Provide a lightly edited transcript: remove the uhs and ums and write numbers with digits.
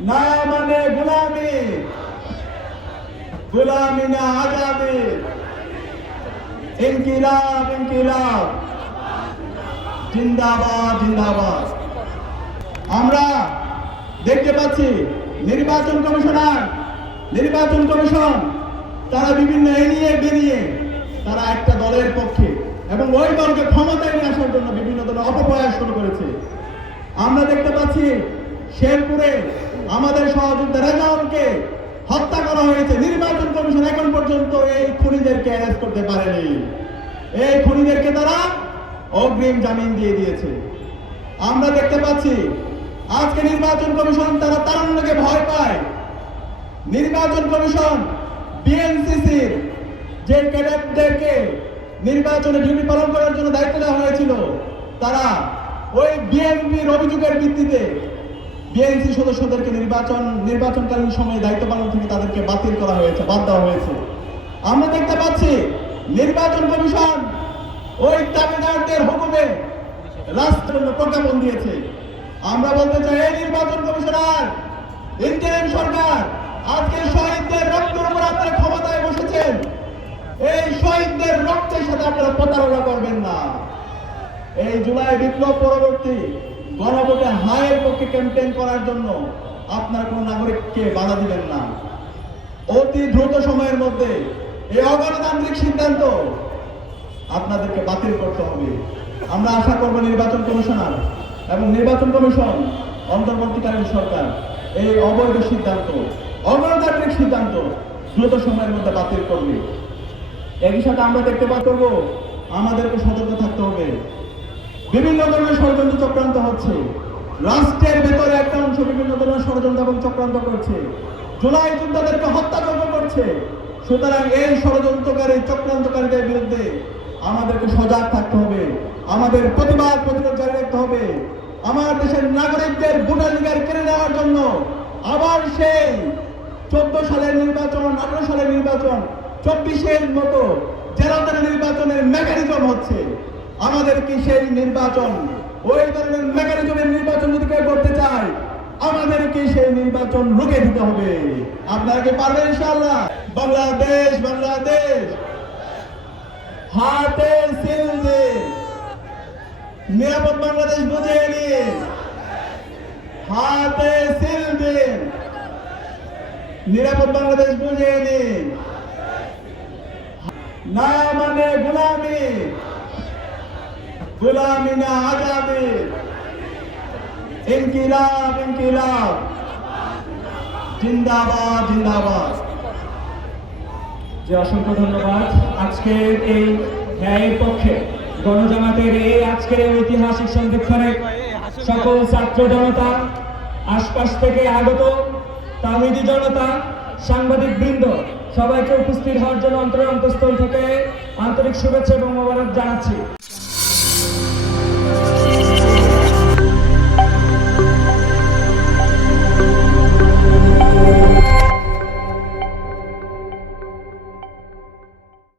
नया माने गुलामी, गुलामी ना आजादी, इनकिलाब इनकिलाब, जिंदाबाद जिंदाबाद। আমরা দেখতে পাচ্ছি নির্বাচন কমিশন তারা বিভিন্ন এনিয়ে বেরিয়ে তারা একটা দলের পক্ষে এবং ওই দলকে ক্ষমতায় নিয়ে আসার জন্য বিভিন্ন ধরনের অপপ্রয়াস শুরু করেছে। আমরা দেখতে পাচ্ছি শেরপুরে আমাদের সহযোদ্ধা রেজাউলকে হত্যা করা হয়েছে। নির্বাচন কমিশন এখন পর্যন্ত এই খুনিদেরকে অ্যারেস্ট করতে পারেনি। এই খুনিদেরকে তারা অগ্রিম জামিন দিয়ে দিয়েছে। আমরা দেখতে পাচ্ছি আজকে নির্বাচন কমিশন তারা তারুণ্যকে ভয় পায়। নির্বাচন কমিশন বিএনসিসির যে ক্যাডেটদেরকে নির্বাচনে ডিউটি পালন করার জন্য দায়িত্ব দেওয়া হয়েছিল, তারা ওই বিএনপির অভিযোগের ভিত্তিতে বিএনসি সদস্যদেরকে নির্বাচনকালীন সময়ে দায়িত্ব পালন থেকে তাদেরকে বাতিল করা হয়েছে, বাদ দেওয়া হয়েছে। আমরা দেখতে পাচ্ছি নির্বাচন কমিশন ওই দাবিদারদের হুকুমে রাষ্ট্রের প্রজ্ঞাপন দিয়েছে। আমরা বলতে চাই এই নির্বাচন কমিশনার ইন্টারিম সরকার আজকে শহীদদের রক্তের উপর আপনারা ক্ষমতায় বসেছেন, এই শহীদদের রক্তের সাথে আপনারা প্রতারণা করবেন না। এই জুলাই বিপ্লব পরবর্তী গণভোটে হায়ের পক্ষে ক্যাম্পেইন করার জন্য আপনারা কোন নাগরিককে বাধা দিবেন না। অতি দ্রুত সময়ের মধ্যে এই অগণতান্ত্রিক সিদ্ধান্ত আপনাদেরকে বাতিল করতে হবে। আমরা আশা করব নির্বাচন কমিশনার এবং নির্বাচন কমিশন অন্তর্বর্তীকালীন সরকার এই অবৈধ সিদ্ধান্ত, অগণতান্ত্রিক সিদ্ধান্ত দ্রুত সময়ের মধ্যে বাতিল করবে। একই সাথে আমরা দেখতে করব আমাদেরকে সতর্ক থাকতে হবে। বিভিন্ন ধরনের ষড়যন্ত্র চক্রান্ত হচ্ছে, রাষ্ট্রের ভেতরে একটা অংশ বিভিন্ন ধরনের ষড়যন্ত্র এবং চক্রান্ত করছে, জুলাই যোদ্ধাদেরকে হত্যাযজ্ঞ করছে। সুতরাং এই ষড়যন্ত্রকারী চক্রান্তকারীদের বিরুদ্ধে আমাদেরকে সজাগ থাকতে হবে, আমাদের প্রতিরোধ জারি রাখতে হবে। আমার দেশের নাগরিকদের ভোটাধিকার কেড়ে নেওয়ার জন্য আবার সেই 14 সালের নির্বাচন, 18 সালের নির্বাচন, 24-এর মতো জেলাদার নির্বাচনের মেকানিজম হচ্ছে। আমাদেরকে সেই নির্বাচন, ওই ধরনের মেকানিজমের নির্বাচন যদি কেউ করতে চায়, আমাদেরকে সেই নির্বাচন রুখে দিতে হবে। আপনারা কি পারবেন ইনশাআল্লাহ? বাংলাদেশ বাংলাদেশ হাতে সিল দিন, নিরাপদ বাংলাদেশ বুঝিয়ে নিন, হাতে সিল দিন, নিরাপদ বাংলাদেশ বুঝিয়ে নিন। নয়া মানে গুলামি, गुलामी ना आजादी, इनकिलाब इनकिलाब, जिंदाबाद जिंदाबाद। যে অসংখ্য ধন্যবাদ। আজকের এই ন্যায়ের পক্ষে গণজামাতের এই আজকের ঐতিহাসিক সন্ধিক্ষণে সকল ছাত্র জনতা, আশপাশ থেকে আগত তাওহীদি জনতা, সাংবাদিক বৃন্দ সবাইকে উপস্থিত হওয়ার জন্য অন্তরস্থল থেকে আন্তরিক শুভেচ্ছা এবং মোবারক জানাচ্ছি।